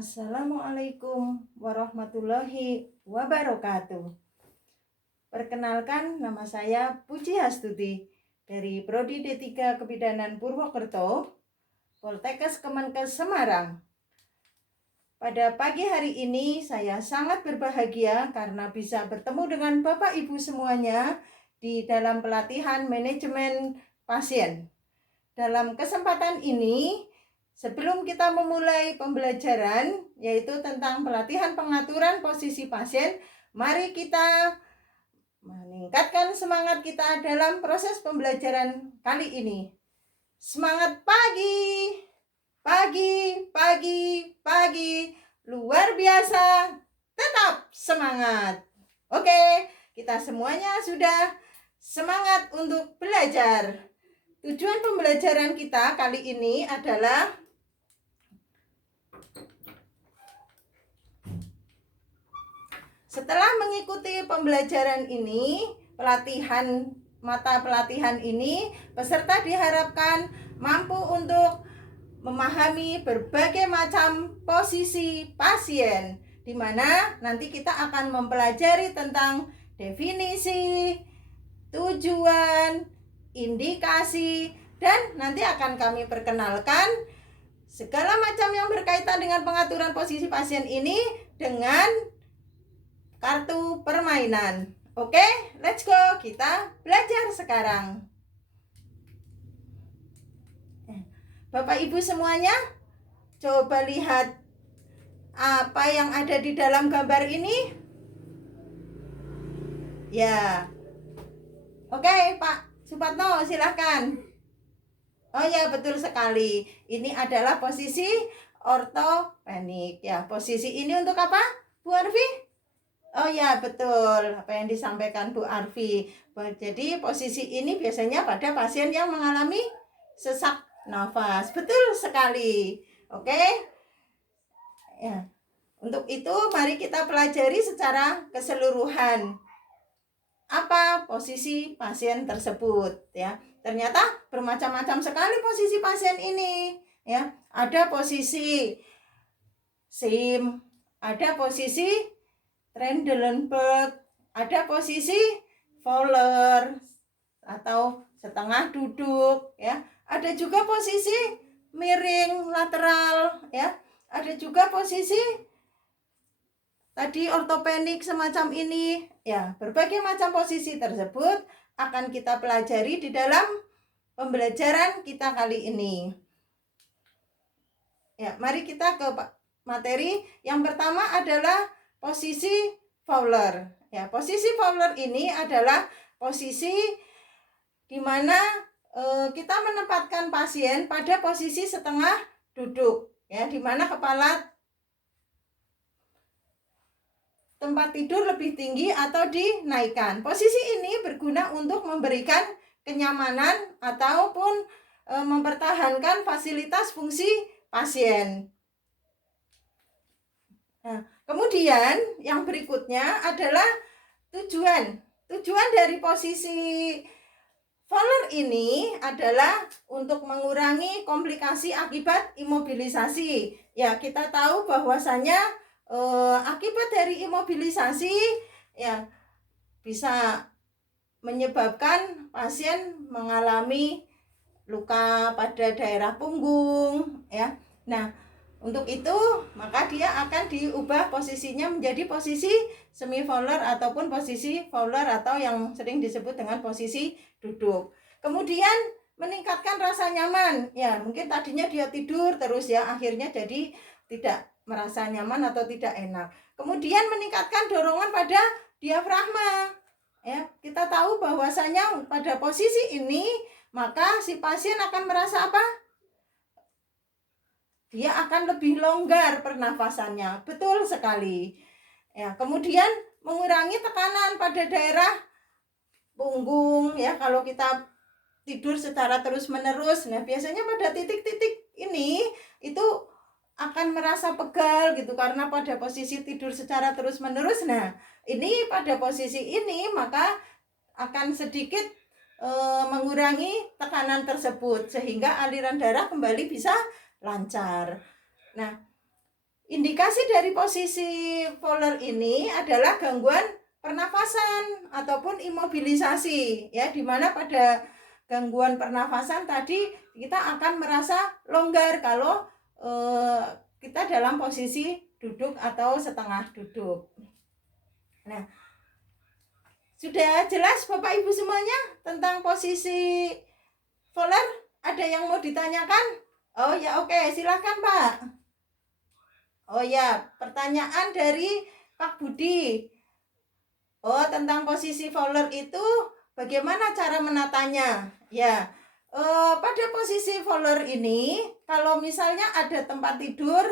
Assalamualaikum warahmatullahi wabarakatuh. Perkenalkan, nama saya Puji Hastuti dari Prodi D3 Kebidanan Purwokerto, Poltekkes Kemenkes Semarang. Pada pagi hari ini saya sangat berbahagia karena bisa bertemu dengan Bapak Ibu semuanya di dalam pelatihan manajemen pasien. Dalam kesempatan ini, sebelum kita memulai pembelajaran, yaitu tentang pelatihan pengaturan posisi pasien, mari kita meningkatkan semangat kita dalam proses pembelajaran kali ini. Semangat pagi, pagi, pagi, pagi, luar biasa, tetap semangat. Oke, kita semuanya sudah semangat untuk belajar. Tujuan pembelajaran kita kali ini adalah setelah mengikuti pembelajaran ini, mata pelatihan ini, peserta diharapkan mampu untuk memahami berbagai macam posisi pasien, di mana nanti kita akan mempelajari tentang definisi, tujuan, indikasi, dan nanti akan kami perkenalkan segala macam yang berkaitan dengan pengaturan posisi pasien ini dengan kartu permainan. Oke, let's go. Kita belajar sekarang. Bapak Ibu semuanya, coba lihat apa yang ada di dalam gambar ini. Ya. Oke, Pak Supatno, silahkan. Oh ya, betul sekali. Ini adalah posisi ortopenik. Ya, posisi ini untuk apa, Bu Arfi? Oh ya, betul. Apa yang disampaikan Bu Arfi. Jadi posisi ini biasanya pada pasien yang mengalami sesak nafas. Betul sekali. Oke. Ya. Untuk itu mari kita pelajari secara keseluruhan apa posisi pasien tersebut, ya. Ternyata bermacam-macam sekali posisi pasien ini, ya. Ada posisi SIM, ada posisi Trendelenburg, ada posisi Fowler atau setengah duduk, ya. Ada juga posisi miring lateral, ya. Ada juga posisi tadi ortopenik semacam ini, ya. Berbagai macam posisi tersebut akan kita pelajari di dalam pembelajaran kita kali ini. Ya, mari kita ke materi. Yang pertama adalah posisi Fowler. Ya, posisi Fowler ini adalah posisi di mana kita menempatkan pasien pada posisi setengah duduk, ya, di mana kepala tempat tidur lebih tinggi atau dinaikkan. Posisi ini berguna untuk memberikan kenyamanan ataupun mempertahankan fasilitas fungsi pasien. Nah, kemudian yang berikutnya adalah tujuan. Tujuan dari posisi Fowler ini adalah untuk mengurangi komplikasi akibat imobilisasi. Ya, kita tahu bahwasanya akibat dari imobilisasi, ya, bisa menyebabkan pasien mengalami luka pada daerah punggung, ya. Nah, untuk itu maka dia akan diubah posisinya menjadi posisi semi Fowler ataupun posisi Fowler atau yang sering disebut dengan posisi duduk. Kemudian meningkatkan rasa nyaman. Ya, mungkin tadinya dia tidur terus, ya, akhirnya jadi tidak merasa nyaman atau tidak enak. Kemudian meningkatkan dorongan pada diafragma. Ya, kita tahu bahwasanya pada posisi ini maka si pasien akan merasa apa? Dia akan lebih longgar pernafasannya. Betul sekali. Ya, kemudian mengurangi tekanan pada daerah punggung, ya, kalau kita tidur secara terus-menerus. Nah, biasanya pada titik-titik ini itu akan merasa pegal gitu karena pada posisi tidur secara terus-menerus. Nah, ini pada posisi ini maka akan sedikit mengurangi tekanan tersebut sehingga aliran darah kembali bisa lancar. Nah, Indikasi dari posisi Fowler ini adalah gangguan pernafasan ataupun imobilisasi, ya, di mana pada gangguan pernafasan tadi kita akan merasa longgar kalau kita dalam posisi duduk atau setengah duduk. Nah, sudah jelas Bapak Ibu semuanya tentang posisi Fowler? Ada yang mau ditanyakan? Oh ya, oke, silakan Pak. Oh ya, pertanyaan dari Pak Budi. Oh, tentang posisi Fowler itu bagaimana cara menatanya? Ya, pada posisi Fowler ini, kalau misalnya ada tempat tidur,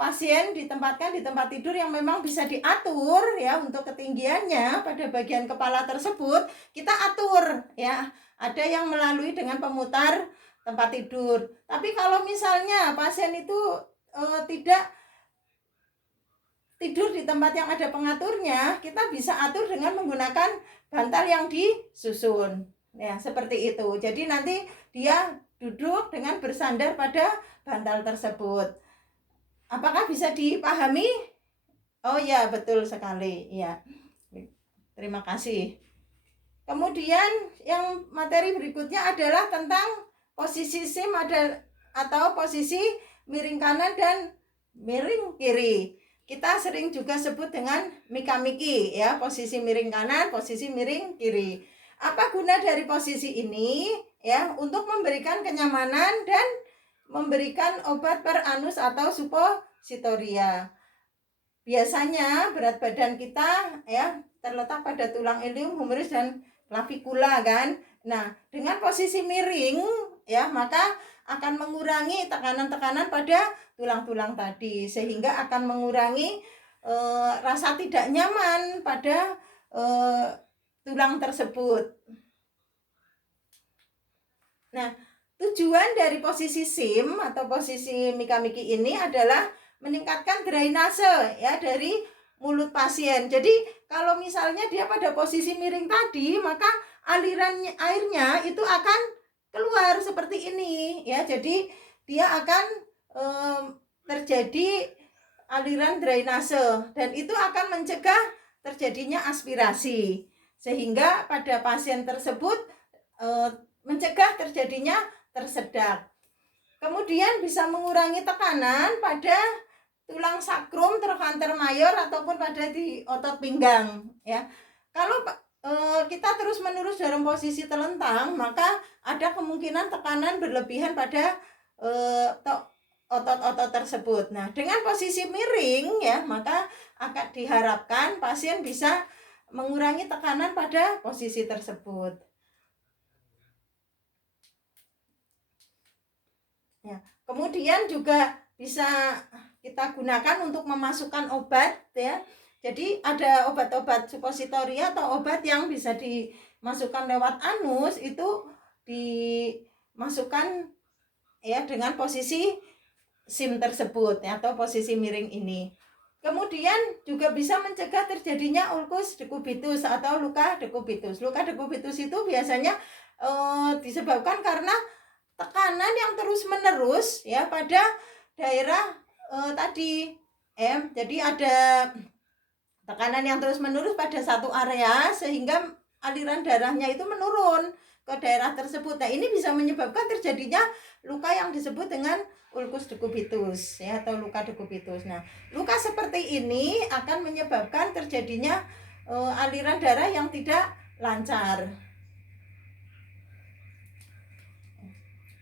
pasien ditempatkan di tempat tidur yang memang bisa diatur, ya, untuk ketinggiannya pada bagian kepala tersebut, kita atur, ya. Ada yang melalui dengan pemutar tempat tidur. Tapi kalau misalnya pasien itu tidak tidur di tempat yang ada pengaturnya, kita bisa atur dengan menggunakan bantal yang disusun, ya, seperti itu. Jadi nanti dia duduk dengan bersandar pada bantal tersebut. Apakah bisa dipahami? Oh ya, betul sekali, ya. Terima kasih. Kemudian yang materi berikutnya adalah tentang posisi SIM atau posisi miring kanan dan miring kiri. Kita sering juga sebut dengan mika-miki, ya, posisi miring kanan, posisi miring kiri. Apa guna dari posisi ini? Ya, untuk memberikan kenyamanan dan memberikan obat per anus atau supositoria. Biasanya berat badan kita, ya, terletak pada tulang ilium, humerus dan clavikula, kan. Nah, dengan posisi miring, ya, maka akan mengurangi tekanan-tekanan pada tulang-tulang tadi, sehingga akan mengurangi rasa tidak nyaman pada tulang tersebut. Nah, tujuan dari posisi SIM atau posisi mika-miki ini adalah meningkatkan drainase, ya, dari mulut pasien. Jadi kalau misalnya dia pada posisi miring tadi, maka aliran airnya itu akan keluar seperti ini, ya. Jadi dia akan terjadi aliran drainase dan itu akan mencegah terjadinya aspirasi, sehingga pada pasien tersebut mencegah terjadinya tersedak. Kemudian bisa mengurangi tekanan pada tulang sakrum, trochanter mayor ataupun pada di otot pinggang, ya. Kalau kita terus-menerus dalam posisi terlentang, maka ada kemungkinan tekanan berlebihan pada otot-otot tersebut. Nah, dengan posisi miring, ya, maka akan diharapkan pasien bisa mengurangi tekanan pada posisi tersebut. Ya, kemudian juga bisa kita gunakan untuk memasukkan obat, ya. Jadi ada obat-obat supositoria atau obat yang bisa dimasukkan lewat anus, itu dimasukkan, ya, dengan posisi SIM tersebut, ya, atau posisi miring ini. Kemudian juga bisa mencegah terjadinya ulcus decubitus atau luka decubitus. Luka decubitus itu biasanya disebabkan karena tekanan yang terus-menerus, ya, pada daerah tadi, jadi ada tekanan yang terus-menerus pada satu area sehingga aliran darahnya itu menurun ke daerah tersebut. Nah, ini bisa menyebabkan terjadinya luka yang disebut dengan ulcus decubitus, ya, atau luka decubitus. Nah, luka seperti ini akan menyebabkan terjadinya aliran darah yang tidak lancar.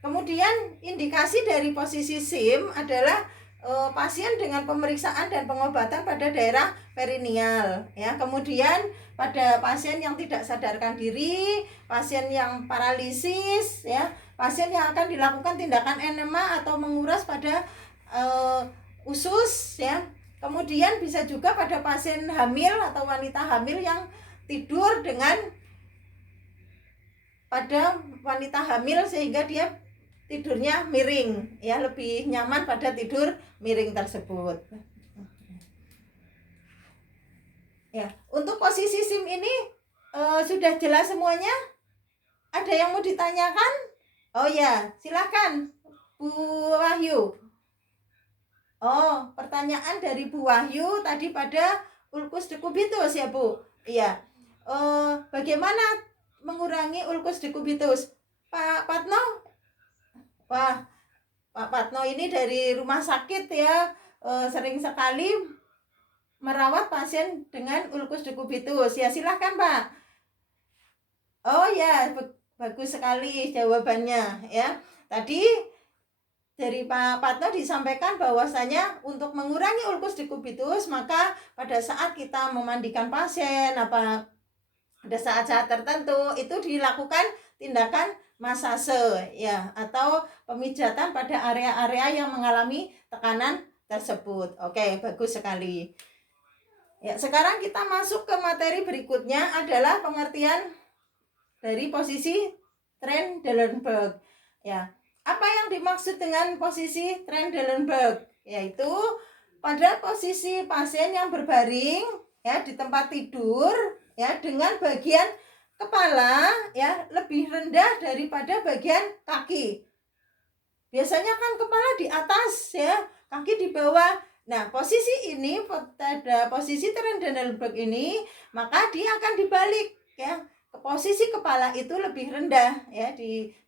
Kemudian indikasi dari posisi SIM adalah pasien dengan pemeriksaan dan pengobatan pada daerah perineal, ya. Kemudian pada pasien yang tidak sadarkan diri, pasien yang paralisis, ya, pasien yang akan dilakukan tindakan enema atau menguras pada usus, ya. Kemudian bisa juga pada pasien hamil atau wanita hamil yang tidur dengan pada wanita hamil sehingga dia tidurnya miring, ya, lebih nyaman pada tidur miring tersebut. Ya, untuk posisi SIM ini sudah jelas semuanya? Ada yang mau ditanyakan? Oh ya, silakan Bu Wahyu. Oh, pertanyaan dari Bu Wahyu tadi pada ulcus decubitus ya Bu. Iya. Bagaimana mengurangi ulcus decubitus? Pak Patno? Wah, Pak Patno ini dari rumah sakit ya, sering sekali merawat pasien dengan ulcus decubitus. Ya, silahkan Pak. Oh ya, bagus sekali jawabannya ya. Tadi dari Pak Patno disampaikan bahwasanya untuk mengurangi ulcus decubitus, maka pada saat kita memandikan pasien pada saat-saat tertentu itu dilakukan tindakan masase ya, atau pemijatan pada area-area yang mengalami tekanan tersebut. Oke, bagus sekali. Ya, sekarang kita masuk ke materi berikutnya adalah pengertian dari posisi Trendelenburg. Ya, apa yang dimaksud dengan posisi Trendelenburg? Yaitu pada posisi pasien yang berbaring ya di tempat tidur ya dengan bagian kepala ya lebih rendah daripada bagian kaki. Biasanya kan kepala di atas ya, kaki di bawah. Nah, posisi ini pada posisi Trendelenburg ini, maka dia akan dibalik ya. Posisi kepala itu lebih rendah ya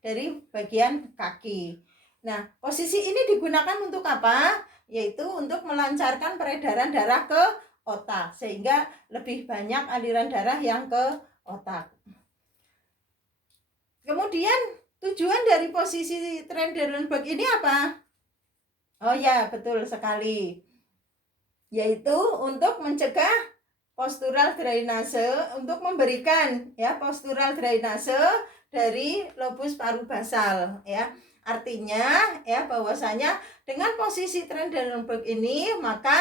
dari bagian kaki. Nah, posisi ini digunakan untuk apa? Yaitu untuk melancarkan peredaran darah ke otak sehingga lebih banyak aliran darah yang ke otak. Kemudian tujuan dari posisi Trendelenburg ini apa? Oh ya, betul sekali. Yaitu untuk mencegah postural drainase, untuk memberikan ya postural drainase dari lobus paru basal ya. Artinya ya bahwasanya dengan posisi Trendelenburg ini maka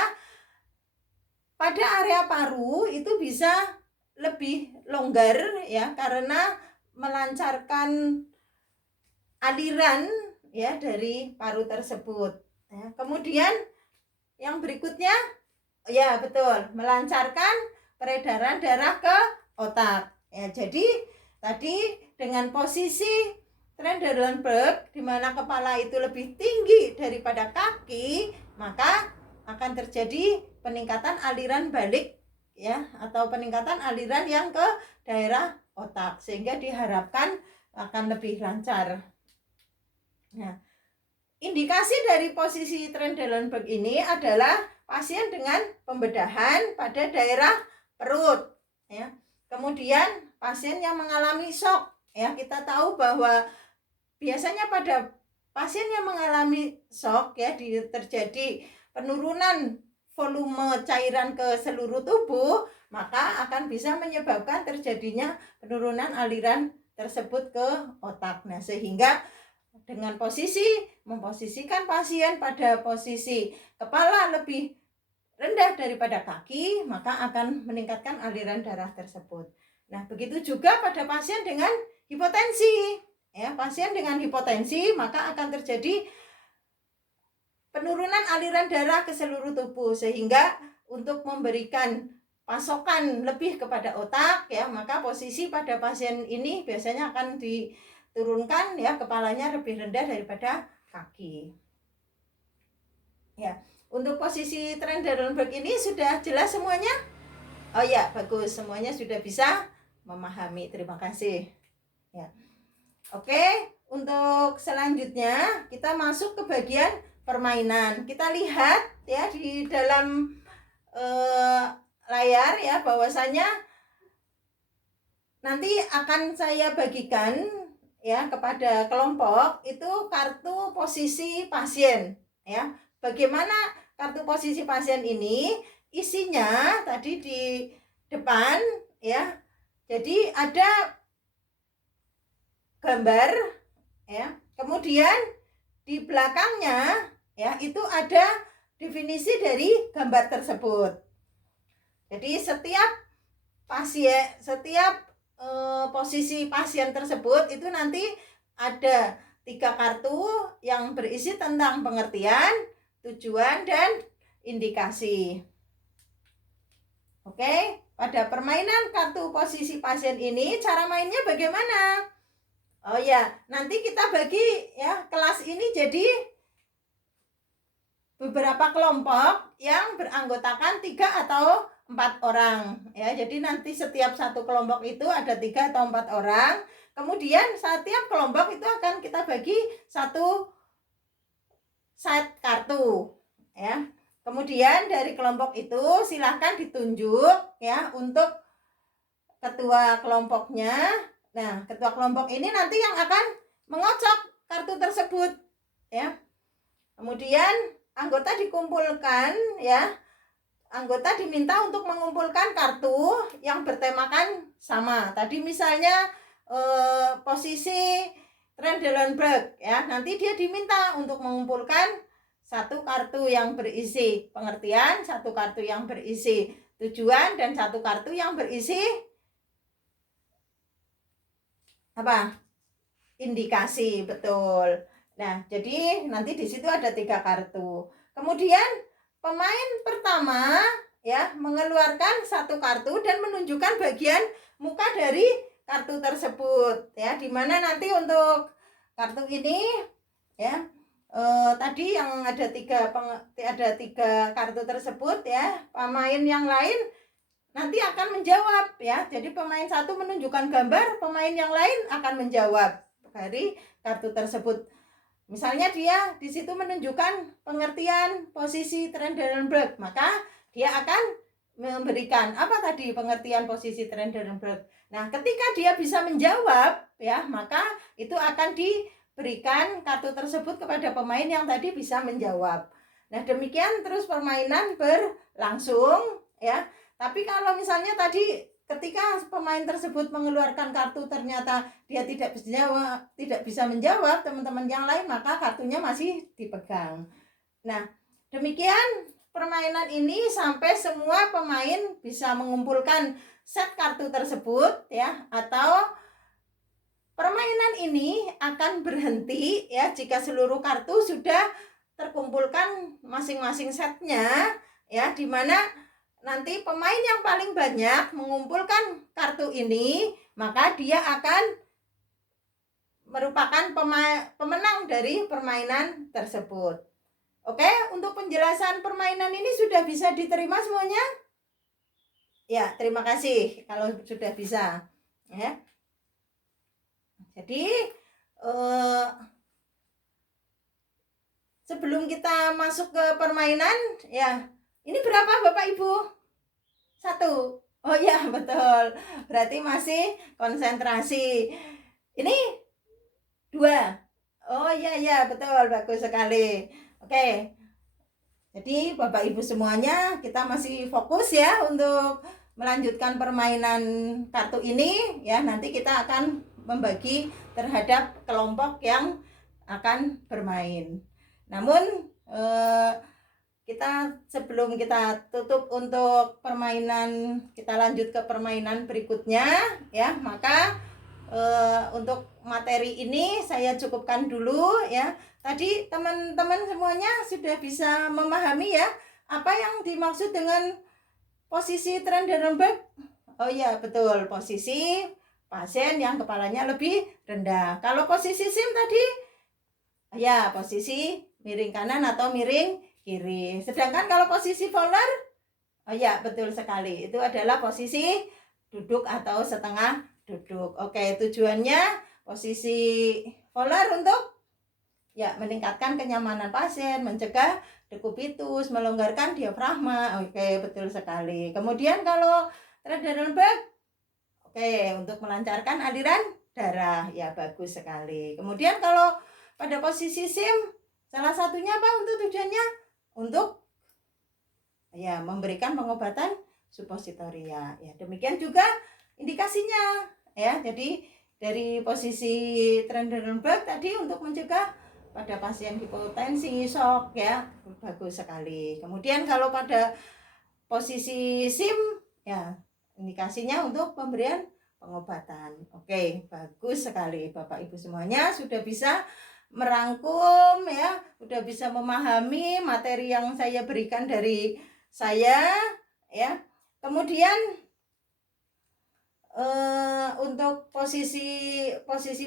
pada area paru itu bisa lebih longgar ya karena melancarkan aliran ya dari paru tersebut ya. Kemudian yang berikutnya ya betul, melancarkan peredaran darah ke otak ya. Jadi tadi dengan posisi Trendelenburg di mana kepala itu lebih tinggi daripada kaki, maka akan terjadi peningkatan aliran balik ya, atau peningkatan aliran yang ke daerah otak sehingga diharapkan akan lebih lancar. Nah, indikasi dari posisi Trendelenburg ini adalah pasien dengan pembedahan pada daerah perut ya. Kemudian pasien yang mengalami shock ya, kita tahu bahwa biasanya pada pasien yang mengalami shock ya terjadi penurunan volume cairan ke seluruh tubuh, maka akan bisa menyebabkan terjadinya penurunan aliran tersebut ke otak. Nah, sehingga dengan memposisikan pasien pada posisi kepala lebih rendah daripada kaki, maka akan meningkatkan aliran darah tersebut. Nah, begitu juga pada pasien dengan hipotensi. Ya, pasien dengan hipotensi maka akan terjadi penurunan aliran darah ke seluruh tubuh sehingga untuk memberikan pasokan lebih kepada otak ya, maka posisi pada pasien ini biasanya akan turunkan ya, kepalanya lebih rendah daripada kaki. Ya, untuk posisi Trendelenburg ini sudah jelas semuanya? Oh ya, bagus, semuanya sudah bisa memahami. Terima kasih. Ya. Oke, untuk selanjutnya kita masuk ke bagian permainan. Kita lihat ya di dalam layar ya bahwasanya nanti akan saya bagikan ya kepada kelompok itu kartu posisi pasien ya. Bagaimana kartu posisi pasien ini? Isinya tadi di depan ya. Jadi ada gambar ya. Kemudian di belakangnya ya itu ada definisi dari gambar tersebut. Jadi setiap posisi pasien tersebut itu nanti ada 3 kartu yang berisi tentang pengertian, tujuan, dan indikasi. Oke, pada permainan kartu posisi pasien ini cara mainnya bagaimana? Oh ya, nanti kita bagi ya kelas ini jadi beberapa kelompok yang beranggotakan 3 atau 4 orang ya. Jadi nanti setiap satu kelompok itu ada 3 atau 4 orang. Kemudian setiap kelompok itu akan kita bagi satu set kartu ya. Kemudian dari kelompok itu silahkan ditunjuk ya untuk ketua kelompoknya. Nah, ketua kelompok ini nanti yang akan mengocok kartu tersebut ya. Kemudian anggota dikumpulkan ya. Anggota diminta untuk mengumpulkan kartu yang bertemakan sama. Tadi misalnya posisi Trendelenburg ya. Nanti dia diminta untuk mengumpulkan satu kartu yang berisi pengertian, satu kartu yang berisi tujuan, dan satu kartu yang berisi apa? Indikasi, betul. Nah, jadi nanti di situ ada 3 kartu. Kemudian pemain pertama ya mengeluarkan satu kartu dan menunjukkan bagian muka dari kartu tersebut ya, dimana nanti untuk kartu ini ya tadi yang ada tiga kartu tersebut ya, pemain yang lain nanti akan menjawab ya. Jadi pemain satu menunjukkan gambar, pemain yang lain akan menjawab dari kartu tersebut. Misalnya dia di situ menunjukkan pengertian posisi Trendelenburg, maka dia akan memberikan apa tadi pengertian posisi Trendelenburg. Nah, ketika dia bisa menjawab ya, maka itu akan diberikan kartu tersebut kepada pemain yang tadi bisa menjawab. Nah, demikian terus permainan berlangsung ya. Tapi kalau misalnya tadi ketika pemain tersebut mengeluarkan kartu ternyata dia tidak bisa menjawab teman-teman yang lain, maka kartunya masih dipegang. Nah, demikian permainan ini sampai semua pemain bisa mengumpulkan set kartu tersebut ya, atau permainan ini akan berhenti ya jika seluruh kartu sudah terkumpulkan masing-masing setnya ya, dimana nanti pemain yang paling banyak mengumpulkan kartu ini, maka dia akan merupakan pemenang dari permainan tersebut. Oke, untuk penjelasan permainan ini sudah bisa diterima semuanya? Ya, terima kasih kalau sudah bisa. Ya. Jadi, sebelum kita masuk ke permainan, ya, ini berapa Bapak Ibu? 1. Oh ya, betul. Berarti masih konsentrasi. Ini 2. Oh iya, betul. Bagus sekali. Oke. Jadi Bapak Ibu semuanya, kita masih fokus ya untuk melanjutkan permainan kartu ini ya. Nanti kita akan membagi terhadap kelompok yang akan bermain. Namun sebelum kita tutup untuk permainan, kita lanjut ke permainan berikutnya ya, maka untuk materi ini saya cukupkan dulu ya. Tadi teman-teman semuanya sudah bisa memahami ya apa yang dimaksud dengan posisi Trendelenburg. Oh ya, betul, posisi pasien yang kepalanya lebih rendah. Kalau posisi SIM tadi ya posisi miring kanan atau miring kiri. Sedangkan kalau posisi Fowler, oh ya betul sekali, itu adalah posisi duduk atau setengah duduk. Oke, tujuannya posisi Fowler untuk ya meningkatkan kenyamanan pasien, mencegah dekubitus, melonggarkan diafragma. Oke, betul sekali. Kemudian kalau Trendelenburg, oke, untuk melancarkan aliran darah. Ya, bagus sekali. Kemudian kalau pada posisi SIM, salah satunya apa untuk tujuannya? Untuk ya memberikan pengobatan suppositoria ya. Demikian juga indikasinya ya. Jadi dari posisi Trendelenburg tadi untuk mencegah pada pasien hipotensi, shock ya, bagus sekali. Kemudian kalau pada posisi SIM ya indikasinya untuk pemberian pengobatan. Oke, bagus sekali Bapak Ibu semuanya sudah bisa merangkum ya, udah bisa memahami materi yang saya berikan dari saya ya. Kemudian untuk posisi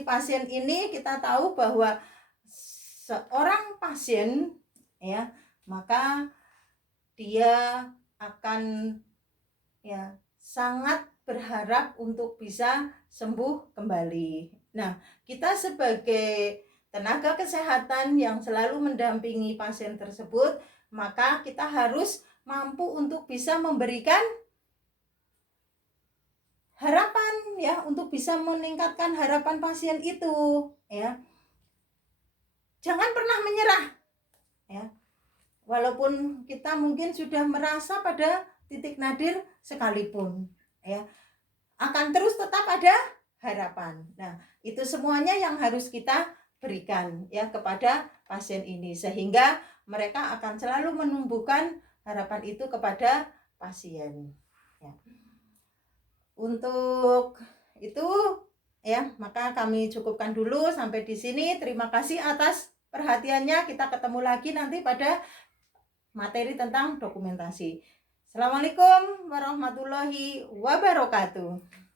pasien ini kita tahu bahwa seorang pasien ya maka dia akan ya sangat berharap untuk bisa sembuh kembali. Nah, kita sebagai tenaga kesehatan yang selalu mendampingi pasien tersebut, maka kita harus mampu untuk bisa memberikan harapan ya, untuk bisa meningkatkan harapan pasien itu ya. Jangan pernah menyerah ya. Walaupun kita mungkin sudah merasa pada titik nadir sekalipun ya, akan terus tetap ada harapan. Nah, itu semuanya yang harus kita berikan ya kepada pasien ini, sehingga mereka akan selalu menumbuhkan harapan itu kepada pasien ya. Untuk itu ya, maka kami cukupkan dulu sampai di sini. Terima kasih atas perhatiannya. Kita ketemu lagi nanti pada materi tentang dokumentasi. Assalamualaikum warahmatullahi wabarakatuh.